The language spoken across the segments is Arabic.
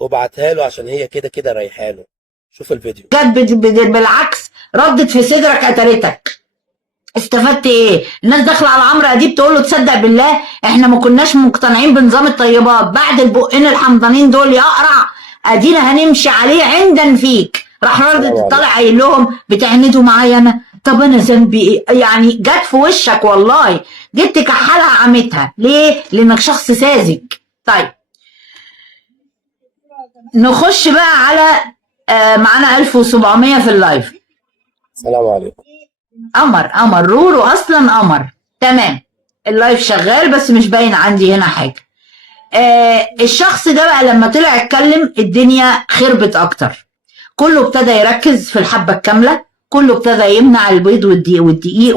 وبعتها له عشان هي كده كده رايحاله. شوف الفيديو. جت بالعكس، ردت في صدرك قتلتك. استفدت ايه؟ الناس داخله على عمرو اديب تقول له تصدق بالله احنا ما كناش مقتنعين بنظام الطيبات، بعد البقين الحمضانين دول يا اقرع ادينا هنمشي عليه عندن فيك. راح ردت طالع قايل لهم بتعندوا معايا انا؟ طب انا ذنبي ايه؟ يعني جت في وشك والله، جيت تكحلها عمتها ليه؟ لانك شخص ساذج. طيب نخش بقى على معانا 1700 في اللايف. السلام عليكم. قمر رورو اصلا قمر. تمام، اللايف شغال بس مش باين عندي هنا حاجه. الشخص ده بقى لما طلع اتكلم الدنيا خربت اكتر. كله ابتدى يركز في الحبه الكامله، كله ابتدى يمنع البيض والدقيق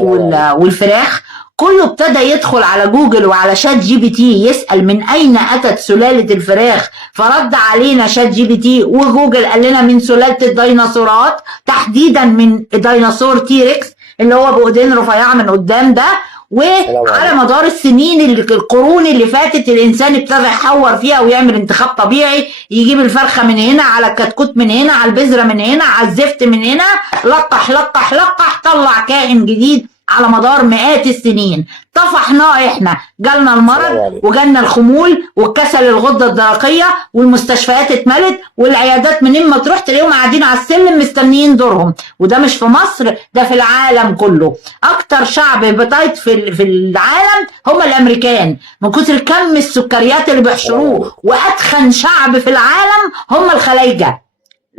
والفراخ، كله ابتدى يدخل على جوجل وعلى شات جي بي تي يسأل من أين أتت سلالة الفراخ، فرد علينا شات جي بي تي وجوجل قال لنا من سلالة الديناصورات، تحديدا من ديناصور تيركس اللي هو بإيدين رفيعة من قدام ده. وعلى مدار السنين القرون اللي فاتت الانسان ابتدى يحور فيها ويعمل انتخاب طبيعي، يجيب الفرخه من هنا على الكتكوت من هنا على البذره من هنا على الزفت من هنا، لقح لقح لقح طلع كائن جديد على مدار مئات السنين. طفحناه احنا، جالنا المرض وجالنا الخمول والكسل الغده الدرقيه والمستشفيات اتملت والعيادات منين ما تروح تلاقيهم قاعدين على السلم مستنيين دورهم. وده مش في مصر، ده في العالم كله. اكتر شعب بتايت في العالم هم الامريكان من كتر كم السكريات اللي بيحشروه، واتخن شعب في العالم هم الخلايجه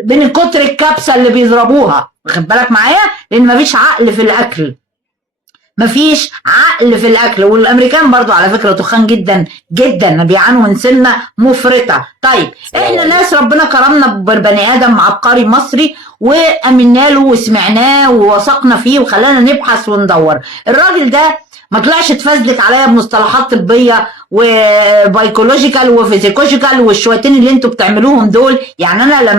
من كتر الكبسه اللي بيضربوها. واخد بالك معايا؟ لان مفيش عقل في الاكل، مفيش عقل في الاكل. والامريكان برضو على فكره تخان جدا جدا، بيعانوا من سمنه مفرطه. طيب احنا ناس ربنا كرمنا ببني ادم عبقري مصري وامنا له وسمعناه ووثقنا فيه وخلانا نبحث وندور. الراجل ده ما طلعش اتفزلك عليا بمصطلحات طبيه وبايكولوجيكال وفيزيكولوجيكال والشويتين اللي انتوا بتعملوهم دول. يعني انا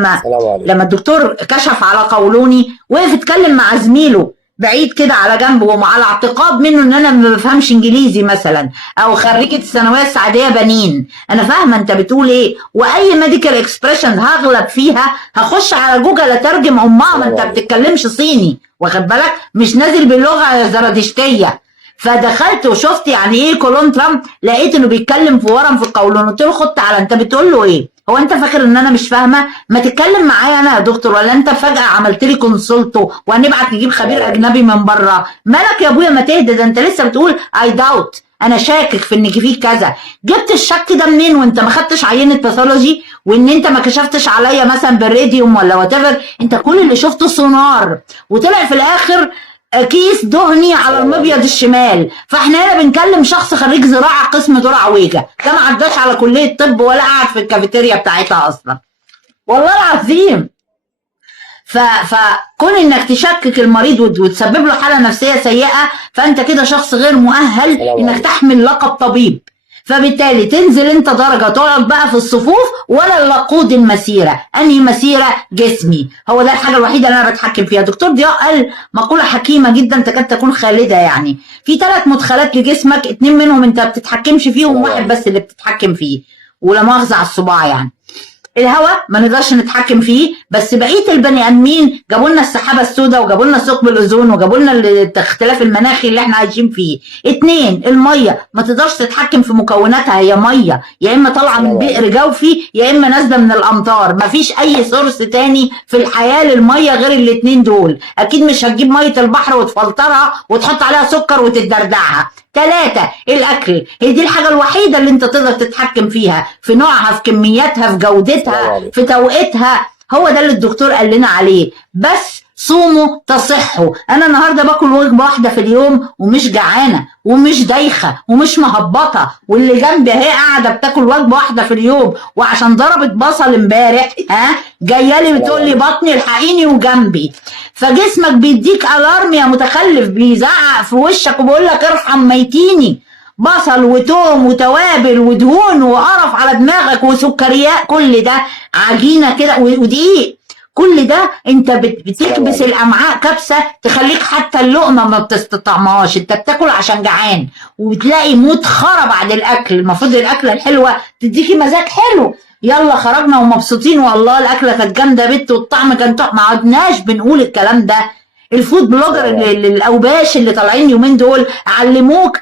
لما الدكتور كشف على قولوني وقف اتكلم مع زميله بعيد كده على جنبه وعلى اعتقاد منه ان انا ما بفهمش انجليزي مثلا او خريجه الثانويه السعوديه بنين. انا فاهمه انت بتقول ايه، واي ميديكال اكسبريشن هغلب فيها هخش على جوجل اترجم امها، ما انت بتتكلمش صيني واخد بالك، مش نازل باللغه زرادشتيه. فدخلت وشفت يعني ايه كولون ترامب، لقيت انه بيتكلم في ورم في القولون. قلت له خد تعالى، انت بتقول له ايه؟ هو انت فاكر ان انا مش فاهمه؟ ما تتكلم معايا انا يا دكتور، ولا انت فجاه عملت لي كونسلتو وهنبعت نجيب خبير اجنبي من بره؟ مالك يا ابويا؟ ما تهدى، ده انت لسه بتقول اي داوت، انا شاكك في ان فيك كذا. جبت الشك ده منين وانت ما خدتش عينه باثولوجي، وان انت ما كشفتش عليا مثلا بالراديوم ولا وات ايفر؟ انت كل اللي شفته سونار، وطلع في الاخر كيس دهني على المبيض الشمال. فاحنا هنا بنكلم شخص خريج زراعه قسم دور عويجه، ده ما عداش على كليه طب ولا قاعد في الكافيتيريا بتاعتها اصلا والله العظيم. فكون انك تشكك المريض وتسبب له حاله نفسيه سيئه، فانت كده شخص غير مؤهل انك تحمل لقب طبيب. فبالتالي تنزل انت درجه تقعد بقى في الصفوف ولا لقود المسيره. انهي مسيره؟ جسمي، هو ده الحاجه الوحيده اللي انا بتحكم فيها. دكتور ضياء قال مقوله حكيمه جدا تكاد تكون خالده، يعني في 3 مدخلات لجسمك، 2 منهم انت ما بتتحكمش فيهم، واحد بس اللي بتتحكم فيه، ولا مؤاخذه على الصباع يعني. الهواء ما نقدرش نتحكم فيه، بس بقيه البني ادمين جابوا لنا السحابه السوداء وجابوا لنا ثقب الاوزون وجابوا لنا الاختلاف المناخي اللي احنا عايشين فيه. 2 الميه ما تقدرش تتحكم في مكوناتها، هي ميه يا اما طالعه من بئر جوفي يا اما نازله من الامطار، ما فيش اي سورس تاني في الحياه للميه غير ال2 دول. اكيد مش هتجيب ميه البحر وتفلترها وتحط عليها سكر وتدردعها. 3 الاكل، هي دي الحاجه الوحيده اللي انت تقدر تتحكم فيها، في نوعها، في كمياتها، في جودتها، في توقيتها. هو ده اللي الدكتور قال لنا عليه. بس صوموا تصحوا. انا النهارده باكل وجبه واحده في اليوم ومش جعانه ومش دايخه ومش مهبطه، واللي جنبي اهي قاعده بتاكل وجبه واحده في اليوم، وعشان ضربت بصل امبارح جايه لي بتقول لي بطني الحقيني وجنبي. فجسمك بيديك الارم يا متخلف، بيزعق في وشك وبيقول لك ارحم ميتيني. بصل وتوم وتوابل ودهون وقرف على دماغك وسكريات، كل ده عجينه كده ودقيق، كل ده انت بتكبس الامعاء كبسه تخليك حتى اللقمه ما بتستطعمهاش. انت بتاكل عشان جعان وبتلاقي موت خرا بعد الاكل. المفروض الاكله الحلوه تديكي مزاج حلو، يلا خرجنا ومبسوطين والله الاكله كانت جامده بت والطعم كان تحفه، ما عدناش بنقول الكلام ده. الفود بلوجر الاوباش اللي طالعين اليومين دول علموك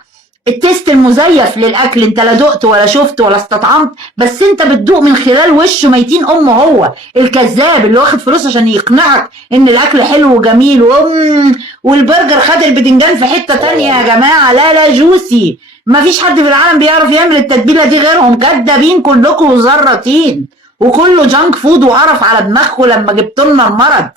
التيست المزيف للاكل، انت لا دقت ولا شفت ولا استطعمت، بس انت بتدوق من خلال وشه ميتين امه، هو الكذاب اللي واخد فلوس عشان يقنعك ان الاكل حلو وجميل والبرجر خد البتنجان في حته تانية. يا جماعه لا جوسي، مفيش حد في العالم بيعرف يعمل التتبيله دي غيرهم، كدابين كلكم وزراتين، وكله جانك فود وقرف على دماغكم لما جبتوا لنا المرض.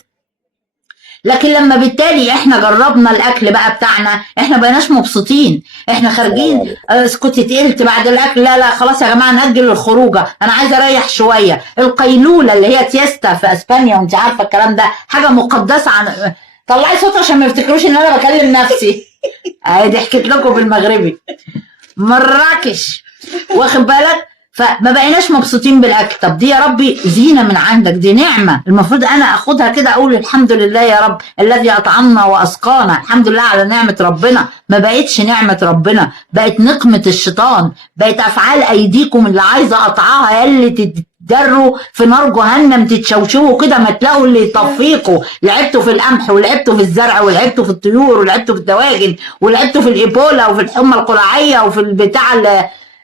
لكن لما بالتالي احنا جربنا الاكل بقى بتاعنا، احنا بقيناش مبسوطين، احنا خارجين اسكتي تقلت بعد الاكل، لا خلاص يا جماعه ناجل الخروجه، انا عايزه اريح شويه. القيلوله اللي هي تيستا في اسبانيا، وانت عارفه الكلام ده حاجه مقدسه. عن طلعي صوت عشان ما يفتكروش ان انا بكلم نفسي. ادي حكيت لكم بالمغربي مراكش، واخد بالك؟ فما بقيناش مبسوطين بالاكل. طب دي يا ربي زينه من عندك، دي نعمه المفروض انا اخدها كده اقول الحمد لله يا رب الذي اطعمنا واسقانا، الحمد لله على نعمه ربنا. ما بقتش نعمه ربنا، بقت نقمه الشيطان، بقت افعال ايديكم اللي عايزه اقطعها، اللي تتدروا في نار جهنم تتشوشوا كده ما تلاقوا اللي يطفيكوا. لعبتوا في القمح ولعبتوا في الزرع ولعبتوا في الطيور ولعبتوا في الدواجن ولعبتوا في الايبولا وفي الحمى القلاعيه وفي البتاع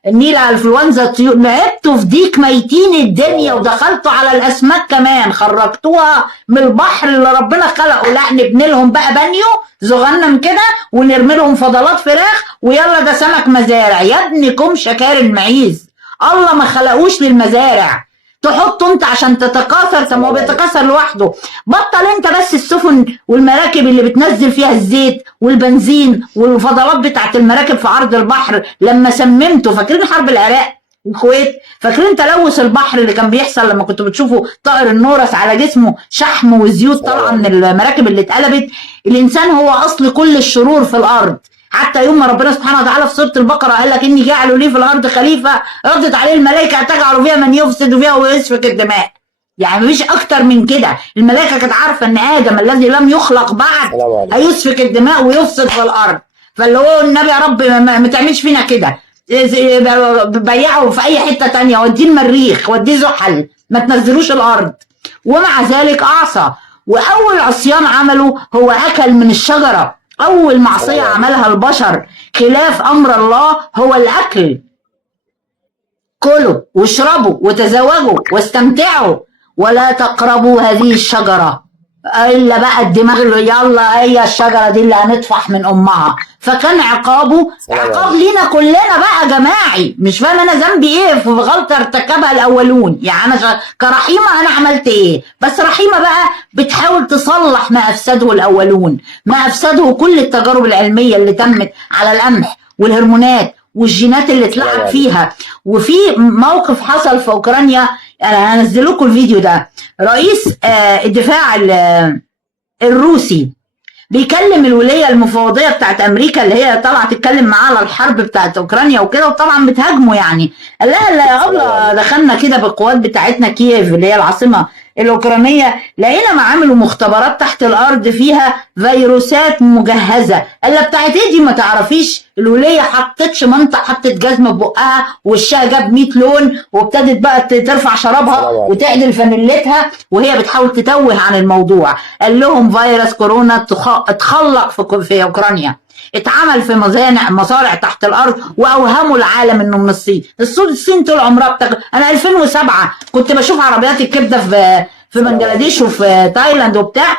النيلة انفلونزا الطيور، لعبتوا في ديك ميتين الدنيا، ودخلتوا على الاسماك كمان خرجتوها من البحر اللي ربنا خلقه. لا نبني لهم بقى بانيو صغنن كده ونرمي لهم فضلات فراخ ويلا ده سمك مزارع. يا ابنكم شكار المعيز، الله ما خلقوش للمزارع، تحطه انت عشان تتكاثر. طب ما هو بيتكاثر لوحده. بطل انت بس السفن والمراكب اللي بتنزل فيها الزيت والبنزين والفضلات بتاعت المراكب في عرض البحر. لما سممتوا، فاكرين حرب العراق الكويت؟ فاكرين تلوث البحر اللي كان بيحصل لما كنتوا بتشوفوا طائر النورس على جسمه شحم وزيوت طالعه من المراكب اللي اتقلبت؟ الانسان هو اصل كل الشرور في الارض. حتى يوم ما ربنا سبحانه وتعالى في سوره البقره قال لك اني جاعل لي في الارض خليفه، ردت عليه الملائكه اتجعل فيها من يفسد فيها ويسفك الدماء. يعني مفيش اكتر من كده. الملائكه كانت عارفه ان ادم الذي لم يخلق بعد هيسفك الدماء ويفسد في الارض، فاللي هو النبي يا رب ما تعملش فينا كده، بيعه في اي حته تانية، وديه المريخ وديه زحل، ما تنزلوش الارض. ومع ذلك اعصى، واول عصيان عمله هو اكل من الشجره. اول معصيه عملها البشر خلاف امر الله هو الاكل. كلوا واشربوا وتزوجوا واستمتعوا ولا تقربوا هذه الشجره، الا بقى الدماغ اللي يلا هي الشجره دي اللي هنطفح من امها. فكان عقابه عقاب لينا كلنا بقى جماعي. مش فاهم انا ذنبي ايه في غلطه ارتكبها الاولون؟ يعني انا كرحيمه انا عملت ايه؟ بس رحيمه بقى بتحاول تصلح ما افسده الاولون، ما افسده كل التجارب العلميه اللي تمت على القمح والهرمونات والجينات اللي اتلعب فيها. وفي موقف حصل في اوكرانيا، انا هنزل لكم الفيديو ده، رئيس الدفاع الروسي بيكلم الولايه المفوضيه بتاعت امريكا اللي هي طالعه تتكلم معاه على الحرب بتاعت اوكرانيا وكده، وطبعا بتهاجمه. يعني قال لها لا قبل دخلنا كده بالقوات بتاعتنا كييف اللي هي العاصمه الاوكرانيه، لقينا معامل ومختبرات تحت الارض فيها فيروسات مجهزه. قال لها بتاعت ايه دي؟ ما تعرفيش؟ الوليه حطتش منطق، حطت جزمه ببقها ووشها جاب 100 لون وابتدت بقى ترفع شرابها وتعدل فانيلتها وهي بتحاول تتوه عن الموضوع. قال لهم فيروس كورونا اتخلق في اوكرانيا، اتعمل في مصانع تحت الارض، واوهموا العالم انه من الصين. الصين طول عمرها بتاكل. انا 2007 كنت بشوف عربيات الكبده في بنجلاديش وفي تايلاند وبتاع،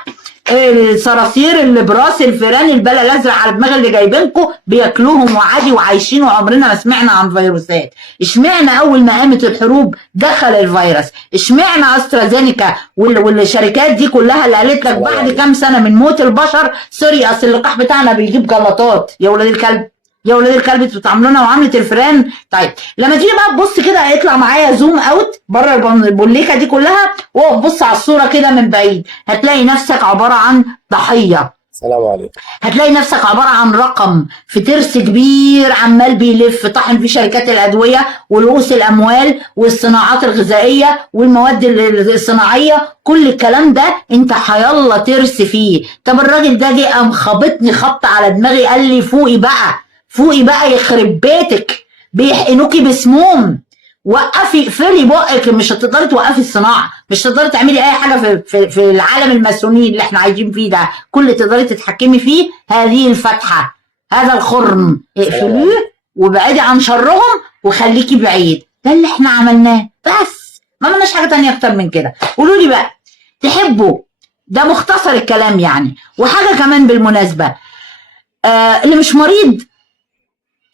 الصراصير اللي براس الفيران البلا الازرق على دماغ اللي جايبينكم بياكلوهم وعادي وعايشين، وعمرنا ما سمعنا عن فيروسات. اشمعنى اول ما قامت الحروب دخل الفيروس؟ اشمعنى استرازينيكا والشركات دي كلها اللي قالت لك بعد كام سنه من موت البشر سوري اصل اللقاح بتاعنا بيجيب جلطات؟ يا ولاد الكلب يا ولاد الكلب انتوا بتعاملونا معامله الفيران. طيب لما تيجي بقى تبص كده، يطلع معايا زوم اوت بره البوليكه دي كلها، واقف بص على الصوره كده من بعيد، هتلاقي نفسك عباره عن ضحيه. السلام عليكم. هتلاقي نفسك عباره عن رقم في ترس كبير عمال بيلف طاحن فيه شركات الادويه ورؤوس الاموال والصناعات الغذائيه والمواد الصناعيه. كل الكلام ده انت حيالله ترس فيه. طب الراجل ده جه قام خبطني خبط على دماغي، قال لي فوقي بقى فوقي بقى يخرب بيتك، بيحقنوكي بسموم وقفي اقفلي بقك، مش هتقدري توقفي الصناعه، مش هتقدري تعملي اي حاجه في العالم الماسوني اللي احنا عايشين فيه ده. كل اللي تقدري تتحكمي فيه هذه الفتحه، هذا الخرم، اقفليه وابعدي عن شرهم وخليكي بعيد. ده اللي احنا عملناه، بس ما عملناش حاجه تانية اكتر من كده. قولوا لي بقى تحبوا، ده مختصر الكلام يعني. وحاجه كمان بالمناسبه، اللي مش مريض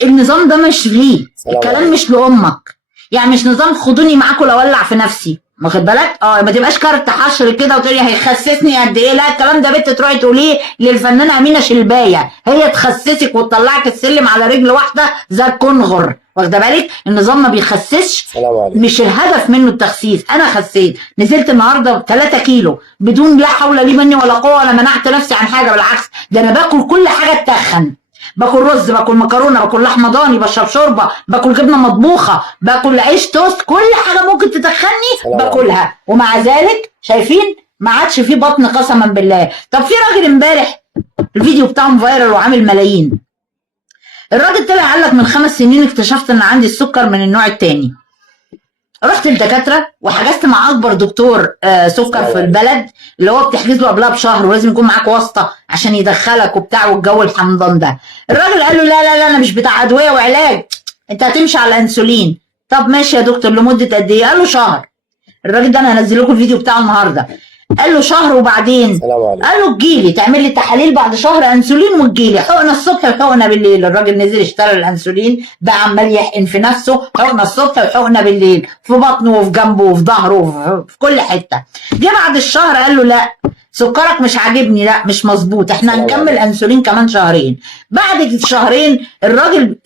النظام ده مش ليه، الكلام مش لامك، يعني مش نظام خدوني معاكم لو اولع في نفسي، واخد بالك؟ ما تبقاش كارت حشر كده وتقولي هيخسسني قد ايه. لا، الكلام ده بنت تروحي تقوليه للفنانه امينه شلبايه، هي تخسسك وتطلعك السلم على رجل واحده زي الكنغر، واخده بالك؟ النظام ما بيخسسش، مش الهدف منه التخسيس. انا خسيت، نزلت النهارده 3 كيلو بدون لا حول لي مني ولا قوه، ولا منعت نفسي عن حاجه، بالعكس ده انا باكل كل حاجه تتخن، باكل رز، باكل مكرونه، باكل لحمه ضاني، بشرب شوربه، باكل جبنه مطبوخه، باكل عيش توست، كل حاجه ممكن تتخني باكلها، ومع ذلك شايفين ما عادش في بطن قسما بالله. طب في راجل امبارح الفيديو بتاعه فايرال وعامل ملايين، الراجل طلع قال لك من 5 سنين اكتشفت ان عندي السكر من النوع الثاني. رحت للدكاتره وحجزت مع اكبر دكتور سكر في البلد، اللي هو بتحجز له قبلها بشهر ولازم يكون معاك واسطه عشان يدخلك وبتاع والجو الحمضان ده. الراجل قال له لا لا لا انا مش بتاع ادويه وعلاج، انت هتمشي على انسولين. طب ماشي يا دكتور لمده قد ايه؟ قال له شهر. الراجل ده انا هنزل لكم الفيديو بتاعه النهارده. قال له شهر وبعدين؟ قال له تجيلي تعمل لي تحاليل بعد شهر انسولين وتجيلي، حقنه الصبح وحقنه بالليل. الراجل نزل اشترى الانسولين بقى عمال يحقن في نفسه، حقنه الصبح وحقنه بالليل، في بطنه وفي جنبه وفي ظهره وفي كل حته. جه بعد الشهر قال له لا سكرك مش عاجبني، لا مش مظبوط، احنا هنكمل انسولين كمان شهرين. بعد الشهرين الراجل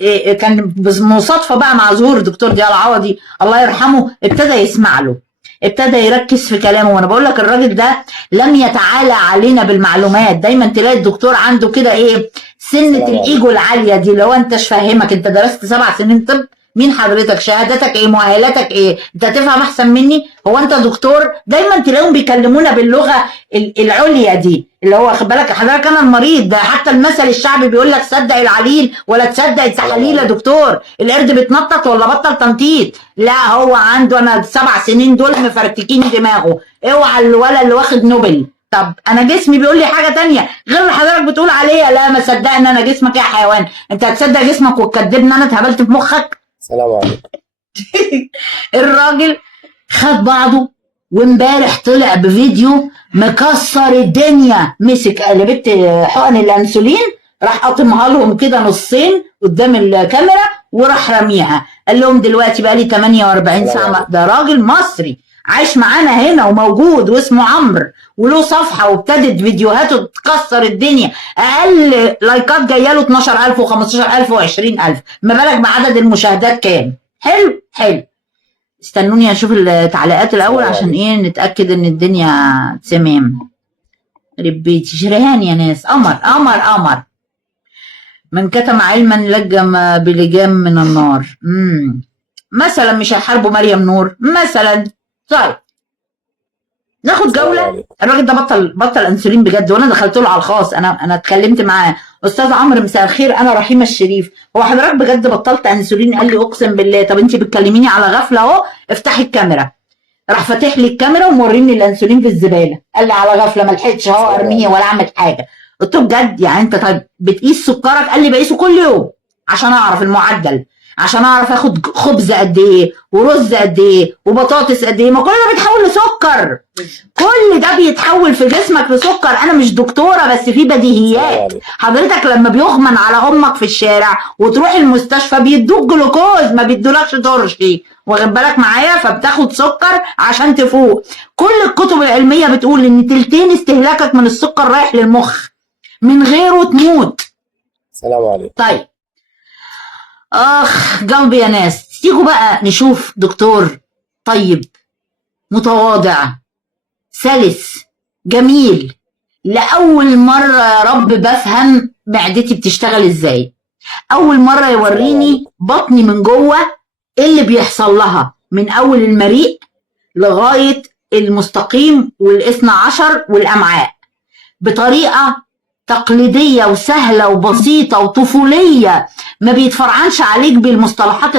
كان بمصادفه بقى مع ظهور الدكتور ضياء العوضي الله يرحمه، ابتدى يسمع له، ابتدى يركز في كلامه. وانا بقول لك الراجل ده لم يتعالى علينا بالمعلومات. دايما تلاقي الدكتور عنده كده ايه، سنه الايجو العاليه دي، اللي هو انت مش فاهمك، انت درست 7 سنين طب، مين حضرتك، شهادتك ايه، مؤهلاتك ايه، انت هتفهم احسن مني، هو انت دكتور؟ دايما تلاقيهم بيكلمونا باللغه العليا دي، اللي هو خد بالك حضرتك انا المريض ده. حتى المثل الشعبي بيقول لك صدق العليل ولا تصدق التحاليل يا دكتور، القرد بيتنطط ولا بطل تنطيط؟ لا هو عنده انا 7 سنين دول مفرتكين دماغه، اوعى الولد اللي واخد نوبل. طب انا جسمي بيقول لي حاجه تانية غير اللي حضرتك بتقول عليها. لا ما صدق ان انا جسمك يا حيوان، انت هتصدق جسمك وتكدبني انا اتهبلت في مخك؟ السلام عليكم. الراجل خد بعضه وامبارح طلع بفيديو مكسر الدنيا، مسك قلبت حقن الانسولين راح قاطمها لهم كده نصين قدام الكاميرا وراح رميها، قال لهم دلوقتي بقى لي 48 ساعه. ده راجل مصري عايش معانا هنا وموجود واسمه عمرو وله صفحه وابتدت فيديوهاته تكسر الدنيا، اقل لايكات جايه له 12000 و15000 و20000، ما بالك بعدد المشاهدات كام؟ حلو حلو. استنوني اشوف التعليقات الاول عشان ايه نتاكد ان الدنيا تمام. ربيتي شريهان يا ناس، قمر قمر قمر. من كتم علما لجم بلجام من النار. مثلا مش هيحاربوا مريم نور مثلا. طيب ناخد جوله. الراجل ده بطل انسولين بجد، وانا دخلت له على الخاص، انا اتكلمت معاه. استاذ عمرو مساء الخير، انا رحيمه الشريف، هو حضرتك بجد بطلت انسولين؟ قال لي اقسم بالله. طب انت بتكلميني على غفله اهو، افتحي الكاميرا. راح فاتح لي الكاميرا وموريني الانسولين في الزباله، قال لي على غفله ما لحقتش اهو ارميه ولا اعمل حاجه. قلت له بجد يعني انت طيب بتقيس سكرك؟ قال لي بقيسه كل يوم عشان اعرف المعدل، عشان اعرف اخد خبز قد ايه ورز قد ايه وبطاطس قد ايه، ما كل ده بيتحول لسكر، كل ده بيتحول في جسمك لسكر. انا مش دكتوره بس في بديهيات. حضرتك لما بيغمن على امك في الشارع وتروح المستشفى بيدوك جلوكوز، ما بيدولكش ترشي، واخد بالك معايا؟ فبتاخد سكر عشان تفوق. كل الكتب العلميه بتقول ان تلتين استهلاكك من السكر رايح للمخ، من غيره تموت. السلام عليكم. طيب قلبي يا ناس، تيجوا بقى نشوف دكتور طيب متواضع سلس جميل. لأول مرة يا رب بفهم معدتي بتشتغل ازاي، أول مرة يوريني بطني من جوه ايه اللي بيحصل لها، من أول المريء لغاية المستقيم والإثنى عشر والأمعاء، بطريقة تقليدية وسهلة وبسيطة وطفولية، ما بيتفرعنش عليك بالمصطلحات